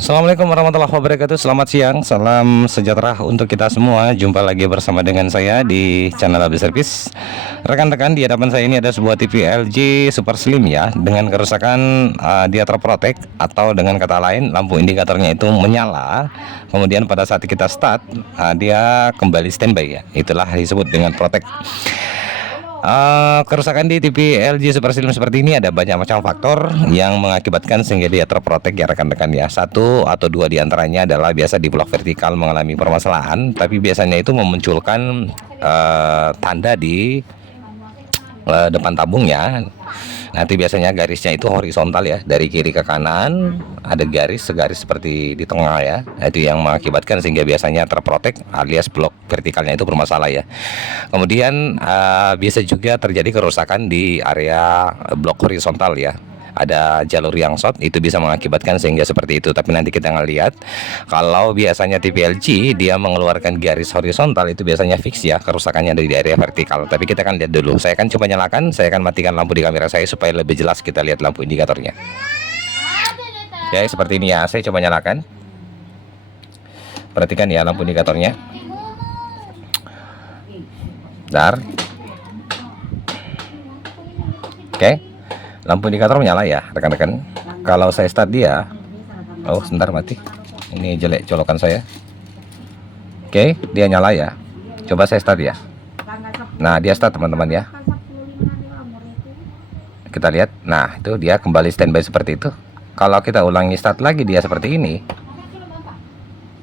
Assalamualaikum warahmatullahi wabarakatuh. Selamat siang, salam sejahtera untuk kita semua. Jumpa lagi bersama dengan saya di channel Abi Service. Rekan-rekan, di hadapan saya ini ada sebuah TV LG Super Slim ya, dengan kerusakan dia terprotek, atau dengan kata lain lampu indikatornya itu menyala. Kemudian pada saat kita start, dia kembali standby ya. Itulah disebut dengan protek. Kerusakan di TV LG Super Slim seperti ini ada banyak macam faktor yang mengakibatkan sehingga dia terprotek ya rekan-rekan ya. Satu atau dua diantaranya adalah biasa di blok vertikal mengalami permasalahan, tapi biasanya itu memunculkan tanda di depan tabungnya. Nanti biasanya garisnya itu horizontal ya, dari kiri ke kanan ada garis segaris seperti di tengah ya. Itu yang mengakibatkan sehingga biasanya terprotek alias blok vertikalnya itu bermasalah ya. Kemudian bisa juga terjadi kerusakan di area blok horizontal ya. Ada jalur yang short, itu bisa mengakibatkan sehingga seperti itu. Tapi nanti kita ngelihat kalau biasanya TV LG dia mengeluarkan garis horizontal, itu biasanya fix ya, kerusakannya dari area vertikal. Tapi kita akan lihat dulu. Saya akan coba nyalakan, saya akan matikan lampu di kamera saya supaya lebih jelas kita lihat lampu indikatornya. Ya, seperti ini ya. Saya coba nyalakan. Perhatikan ya lampu indikatornya. Bentar. Oke. Lampu indikator menyala ya rekan-rekan. Kalau saya start dia, oh sebentar mati, ini jelek colokan saya. Oke, dia nyala ya. Coba saya start ya. Nah, dia start teman-teman ya. Kita lihat, nah itu dia kembali standby seperti itu. Kalau kita ulangi start lagi dia seperti ini.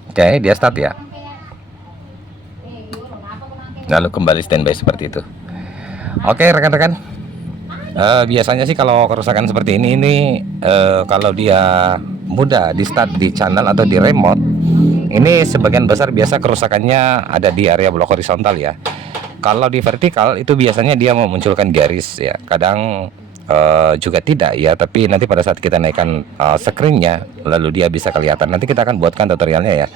Oke, dia start ya, lalu kembali standby seperti itu. Oke rekan-rekan, biasanya sih kalau kerusakan seperti ini kalau dia mudah di start di channel atau di remote, ini sebagian besar biasa kerusakannya ada di area blok horizontal ya. Kalau di vertikal itu biasanya dia memunculkan garis ya, kadang juga tidak ya, tapi nanti pada saat kita naikkan screennya lalu dia bisa kelihatan. Nanti kita akan buatkan tutorialnya ya.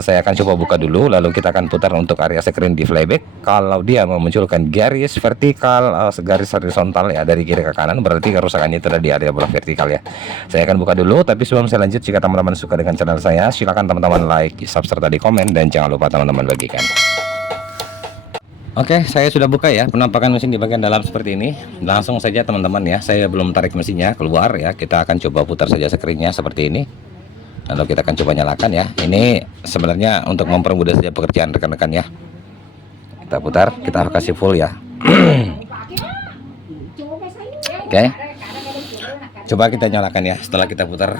Saya akan coba buka dulu, lalu kita akan putar untuk area screen di playback. Kalau dia memunculkan garis vertikal, garis horizontal ya dari kiri ke kanan, berarti kerusakannya itu ada di area blok vertikal ya. Saya akan buka dulu, tapi sebelum saya lanjut, jika teman-teman suka dengan channel saya, silakan teman-teman like, subscribe, serta di komen, dan jangan lupa teman-teman bagikan. Oke, saya sudah buka ya penampakan mesin di bagian dalam seperti ini. Langsung saja teman-teman ya, saya belum tarik mesinnya keluar ya. Kita akan coba putar saja screennya seperti ini. Lalu kita akan coba nyalakan ya. Ini sebenarnya untuk mempermudah saja pekerjaan rekan-rekan ya. Kita putar, kita kasih full ya. Oke. Coba kita nyalakan ya. Setelah kita putar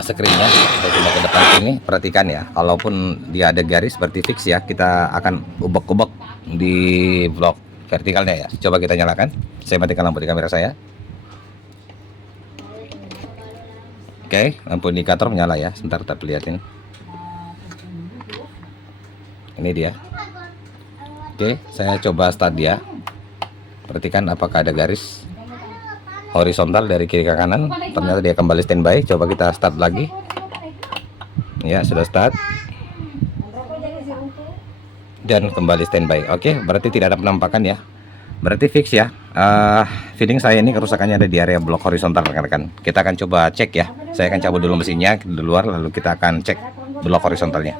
screennya, kita coba ke depan sini. Perhatikan ya, kalaupun dia ada garis seperti fix ya, kita akan ubek-ubek di blok vertikalnya ya. Coba kita nyalakan. Saya matikan lampu di kamera saya. Oke, lampu indikator menyala ya. Sebentar kita lihatin. Ini dia. Oke, saya coba start dia. Perhatikan apakah ada garis horizontal dari kiri ke kanan. Ternyata dia kembali standby. Coba kita start lagi. Ya, sudah start. Dan kembali standby. Oke, berarti tidak ada penampakan ya. Berarti fix ya. Feeling saya ini kerusakannya ada di area blok horizontal rekan-rekan. Kita akan coba cek ya. Saya akan cabut dulu mesinnya di luar, lalu kita akan cek blok horizontalnya.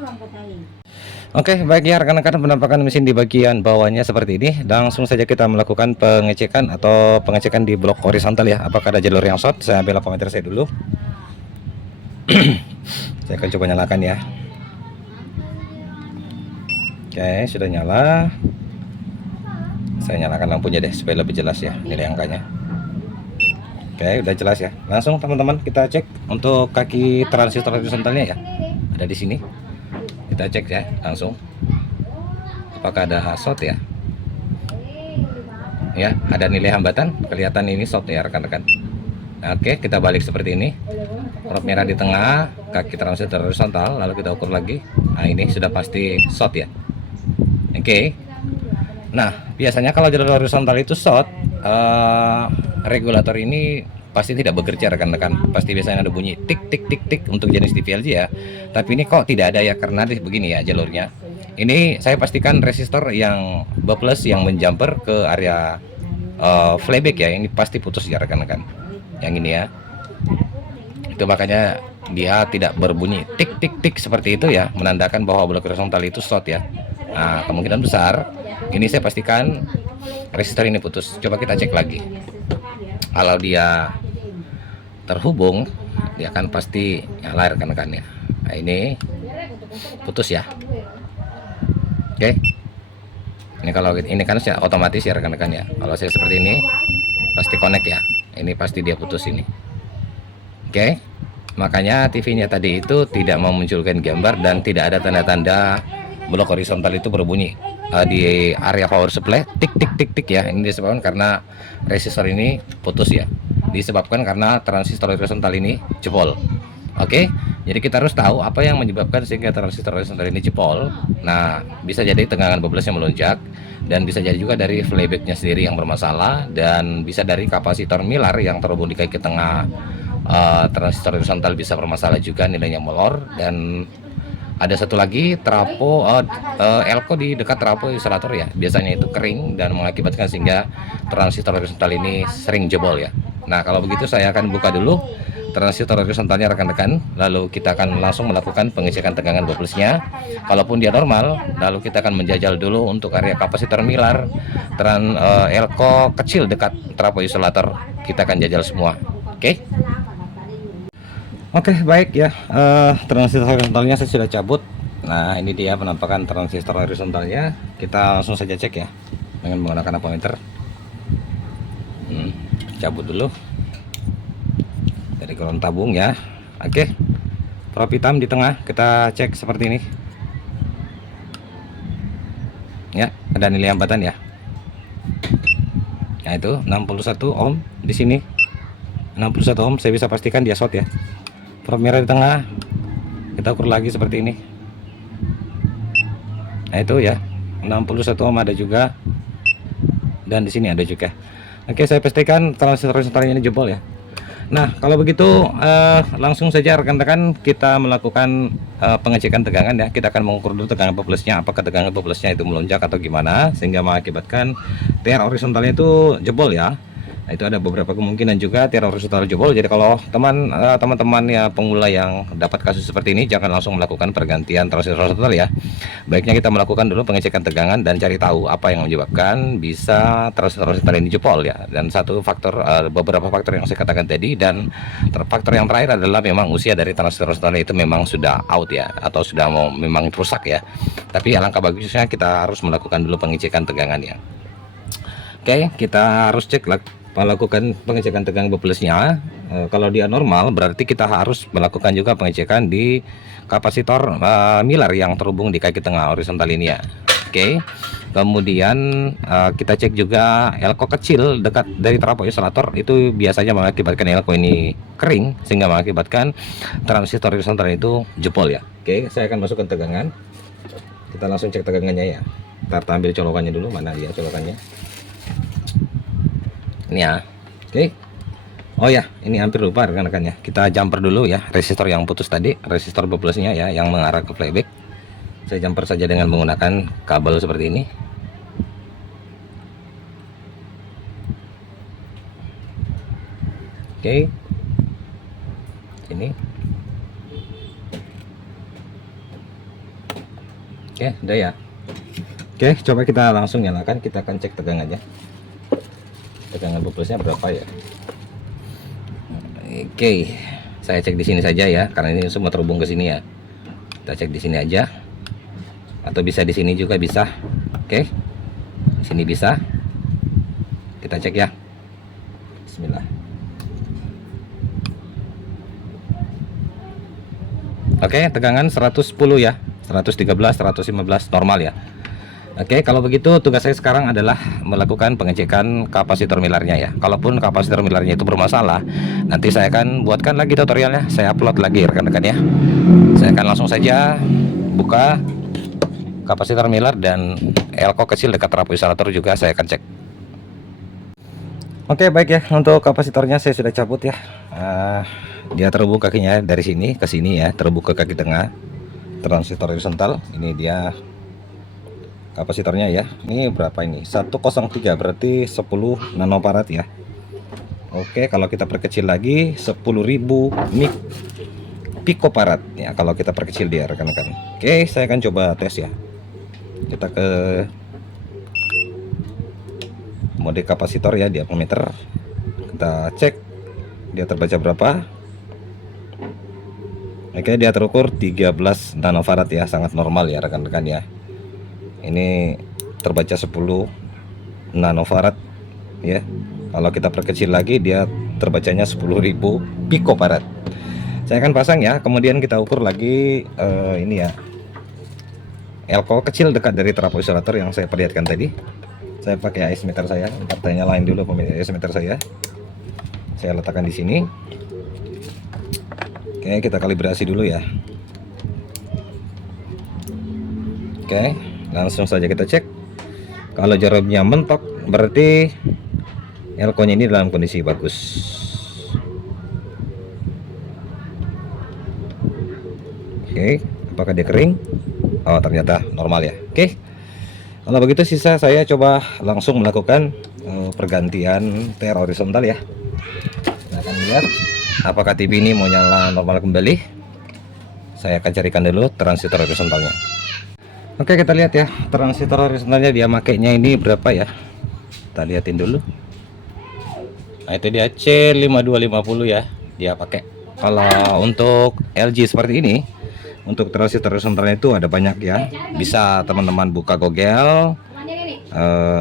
Oke, baik ya rekan-rekan, penampakan mesin di bagian bawahnya seperti ini. Langsung saja kita melakukan pengecekan atau pengecekan di blok horizontal ya. Apakah ada jalur yang short? Saya ambil komentar saya dulu. Saya akan coba nyalakan ya. Oke, sudah nyala. Saya nyalakan lampunya deh supaya lebih jelas ya nilai angkanya. Oke, udah jelas ya. Langsung teman-teman kita cek untuk kaki transistor horizontalnya ya. Ada di sini. Kita cek ya langsung. Apakah ada short ya? Ya, ada nilai hambatan. Kelihatan ini short ya rekan-rekan. Oke, kita balik seperti ini. Prop merah di tengah, kaki transistor horizontal, lalu kita ukur lagi. Nah, ini sudah pasti short ya. Oke. Nah, biasanya kalau jalur horizontal itu short, regulator ini pasti tidak bekerja rekan-rekan. Pasti biasanya ada bunyi tik tik tik tik untuk jenis TV LG ya. Tapi ini kok tidak ada ya, karena begini ya jalurnya. Ini saya pastikan resistor yang bapless yang menjumper ke area flyback ya. Ini pasti putus ya rekan-rekan. Yang ini ya. Itu makanya dia tidak berbunyi tik tik tik seperti itu ya, menandakan bahwa blok horizontal itu short ya. Nah, kemungkinan besar ini saya pastikan resistor ini putus. Coba kita cek lagi. Kalau dia terhubung, dia akan pasti nyala rekan-rekan ya. Nah, ini putus ya. Oke. Ini kalau ini kan saya otomatis ya rekan-rekan ya. Kalau saya seperti ini pasti connect ya. Ini pasti dia putus ini. Oke. Makanya TV-nya tadi itu tidak memunculkan gambar dan tidak ada tanda-tanda blok horizontal itu berbunyi di area power supply tik tik tik tik ya. Ini disebabkan karena resistor ini putus ya, disebabkan karena transistor horizontal ini jebol. Oke, jadi kita harus tahu apa yang menyebabkan sehingga transistor horizontal ini jebol. Nah, bisa jadi tegangan bublesnya melonjak, dan bisa jadi juga dari flybacknya sendiri yang bermasalah, dan bisa dari kapasitor Miller yang terhubung di kaki tengah transistor horizontal bisa bermasalah juga, nilainya molor. Dan ada satu lagi trafo elko di dekat trafo isolator ya, biasanya itu kering dan mengakibatkan sehingga transistor horizontal ini sering jebol ya. Nah, kalau begitu saya akan buka dulu transistor horizontalnya rekan-rekan, lalu kita akan langsung melakukan pengecekan tegangan bublesnya. Kalaupun dia normal, lalu kita akan menjajal dulu untuk area kapasitor Miller, elko kecil dekat trafo isolator, kita akan jajal semua. Oke. Oke, baik ya. Transistor horizontalnya saya sudah cabut. Nah, ini dia penampakan transistor horizontalnya. Kita langsung saja cek ya dengan menggunakan ammeter. Cabut dulu dari ground tabung ya. Oke, probe hitam di tengah kita cek seperti ini ya, ada nilai hambatan ya. Nah, itu 61 ohm di sini. 61 ohm saya bisa pastikan dia short ya. Probe merah di tengah kita ukur lagi seperti ini. Nah, itu ya 61 ohm ada juga, dan di sini ada juga. Oke, saya pastikan transistor horizontalnya ini jebol ya. Nah, kalau begitu langsung saja rekan-rekan kita melakukan pengecekan tegangan ya. Kita akan mengukur dulu tegangan bublesnya, apakah tegangan bublesnya itu melonjak atau gimana sehingga mengakibatkan tiar horizontalnya itu jebol ya. Nah, itu ada beberapa kemungkinan juga tiar horizontal jebol. Jadi kalau teman-teman ya pemula yang dapat kasus seperti ini, jangan langsung melakukan pergantian transistor horizontal ya. Baiknya kita melakukan dulu pengecekan tegangan dan cari tahu apa yang menyebabkan bisa transistor horizontal ini jebol ya. Dan satu faktor, beberapa faktor yang saya katakan tadi, dan faktor yang terakhir adalah memang usia dari transistor horizontal itu memang sudah out ya, atau sudah memang rusak ya. Tapi alangkah bagusnya kita harus melakukan dulu pengecekan tegangan ya. Oke, kita harus cek melakukan pengecekan tegangan bublesnya. Kalau dia normal, berarti kita harus melakukan juga pengecekan di kapasitor Miller yang terhubung di kaki tengah horizontal ini ya. Oke, kemudian kita cek juga elko kecil dekat dari trafo isolator, itu biasanya mengakibatkan elko ini kering sehingga mengakibatkan transistor horizontal itu jebol ya. Oke, saya akan masukkan tegangan. Kita langsung cek tegangannya ya. Kita ambil colokannya dulu, mana dia colokannya ini ya. Oke. Oh ya, ini hampir lupa rekan-rekan ya. Kita jumper dulu ya resistor yang putus tadi, resistor bublesnya ya yang mengarah ke playback. Saya jumper saja dengan menggunakan kabel seperti ini. Oke. Ini. Oke, udah ya. Oke, coba kita langsung nyalakan, kita akan cek tegangannya. Tegangan bublesnya berapa ya? Oke, saya cek di sini saja ya, karena ini semua terhubung ke sini ya. Kita cek di sini aja, atau bisa di sini juga bisa. Oke, di sini bisa. Kita cek ya. Bismillah. Oke, tegangan 110 ya, 113, 115 normal ya. Oke, kalau begitu tugas saya sekarang adalah melakukan pengecekan kapasitor Millernya ya. Kalaupun kapasitor Millernya itu bermasalah, nanti saya akan buatkan lagi tutorialnya, saya upload lagi rekan-rekan ya. Saya akan langsung saja buka kapasitor Miller, dan elko kecil dekat trafo isolator juga saya akan cek. Oke, baik ya, untuk kapasitornya saya sudah cabut ya. Dia terhubung kakinya dari sini ke sini ya, terhubung ke kaki tengah transistor horizontal. Ini dia kapasitornya ya. Ini berapa ini? 103, berarti 10 nanofarad ya. Oke, kalau kita perkecil lagi 10.000 mik. picofarad ya kalau kita perkecil dia rekan-rekan. Oke, saya akan coba tes ya. Kita ke mode kapasitor ya di ammeter. Kita cek dia terbaca berapa. Oke, dia terukur 13 nanofarad ya, sangat normal ya rekan-rekan ya. Ini terbaca 10 nanofarad ya. Kalau kita perkecil lagi dia terbacanya 10.000 picofarad. Saya akan pasang ya, kemudian kita ukur lagi ini ya, elko kecil dekat dari trafo isolator yang saya perlihatkan tadi. Saya pakai AS meter saya, partainya lain dulu pemilik AS meter saya. Saya letakkan di sini. Oke, kita kalibrasi dulu ya. Oke, langsung saja kita cek. Kalau jarumnya mentok, berarti elko-nya ini dalam kondisi bagus. Oke, apakah dia kering? Oh, ternyata normal ya. Oke, kalau begitu sisa saya coba langsung melakukan pergantian TR horizontal ya. Kita akan lihat apakah TV ini mau nyala normal kembali. Saya akan carikan dulu transistor horizontalnya. Oke, kita lihat ya transistor horizontalnya dia makainya ini berapa ya. Kita lihatin dulu. Nah, itu dia C5250 ya dia pakai. Kalau untuk LG seperti ini, untuk transistor horizontalnya itu ada banyak ya. Bisa teman-teman buka Google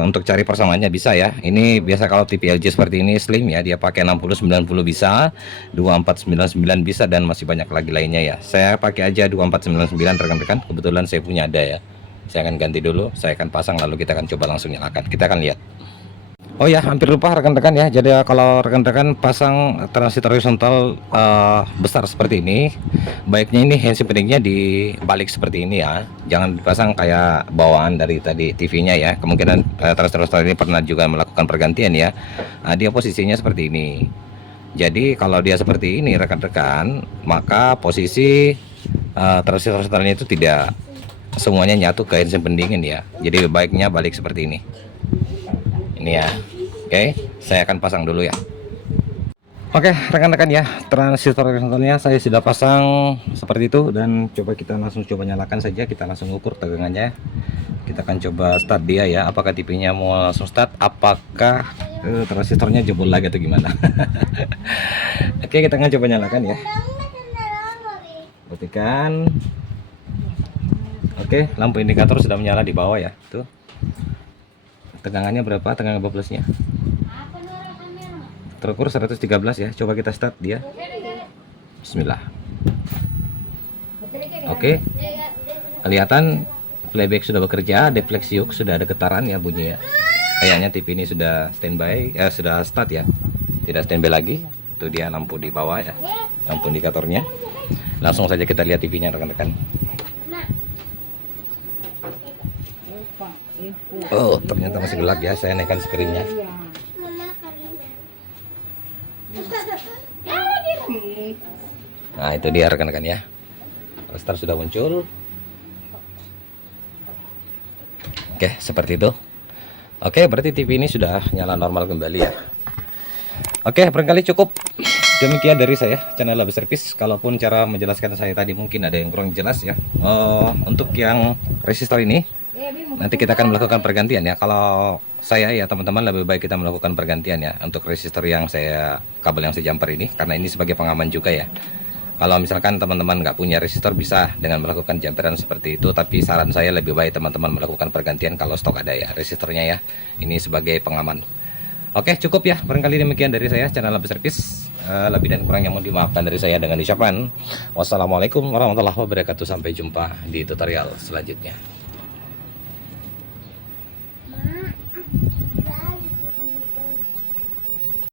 untuk cari persamaannya bisa ya. Ini biasa kalau TV LG seperti ini slim ya, dia pakai 6090 bisa, 2499 bisa, dan masih banyak lagi lainnya ya. Saya pakai aja 2499 rekan-rekan, kebetulan saya punya ada ya. Saya akan ganti dulu, saya akan pasang lalu kita akan coba langsung nyalakan. Kita akan lihat. Oh ya, hampir lupa rekan-rekan ya. Jadi kalau rekan-rekan pasang transistor horizontal besar seperti ini, baiknya ini handset pentingnya dibalik seperti ini ya. Jangan dipasang kayak bawaan dari tadi TV-nya ya. Kemungkinan transistor ini pernah juga melakukan pergantian ya. Dia posisinya seperti ini. Jadi kalau dia seperti ini rekan-rekan, maka posisi transistor horizontalnya itu tidak semuanya nyatu ke handset pendingin ya. Jadi baiknya balik seperti ini. Ini ya. Oke, saya akan pasang dulu ya. Oke, rekan-rekan ya, transistor horizontalnya saya sudah pasang seperti itu, dan coba kita langsung coba nyalakan saja. Kita langsung ukur tegangannya. Kita akan coba start dia ya. Apakah TV-nya mau langsung start? Apakah transistornya jebol lagi atau gimana? Oke, kita akan coba nyalakan ya. Buktikan. Oke, lampu indikator sudah menyala di bawah ya. Tuh. Tegangannya berapa? Tegangan bablasnya terukur 113 ya. Coba kita start dia. Bismillah. Oke, kelihatan playback sudah bekerja, defleksi yuk sudah ada getaran ya bunyi ya. Kayaknya TV ini sudah standby ya, sudah start ya, tidak standby lagi. Itu dia lampu di bawah ya, lampu indikatornya. Langsung saja kita lihat TV-nya rekan-rekan. Oh, ternyata masih gelap ya. Saya naikkan screen-nya. Nah, itu dia rekan-rekan ya. Start sudah muncul. Oke, seperti itu. Oke, berarti TV ini sudah nyala normal kembali ya. Oke, barangkali cukup demikian dari saya, channel Laba Service. Kalaupun cara menjelaskan saya tadi mungkin ada yang kurang jelas ya. Untuk yang resistor ini nanti kita akan melakukan pergantian ya. Kalau saya ya teman-teman, lebih baik kita melakukan pergantian ya untuk resistor yang kabel yang saya jumper ini, karena ini sebagai pengaman juga ya. Kalau misalkan teman-teman nggak punya resistor, bisa dengan melakukan jumperan seperti itu, tapi saran saya lebih baik teman-teman melakukan pergantian kalau stok ada ya resistornya ya. Ini sebagai pengaman. Oke, cukup ya, barangkali demikian dari saya, channel Laba Service. Lebih dan kurang yang mau dimaafkan dari saya dengan ucapan wassalamualaikum warahmatullahi wabarakatuh. Sampai jumpa di tutorial selanjutnya.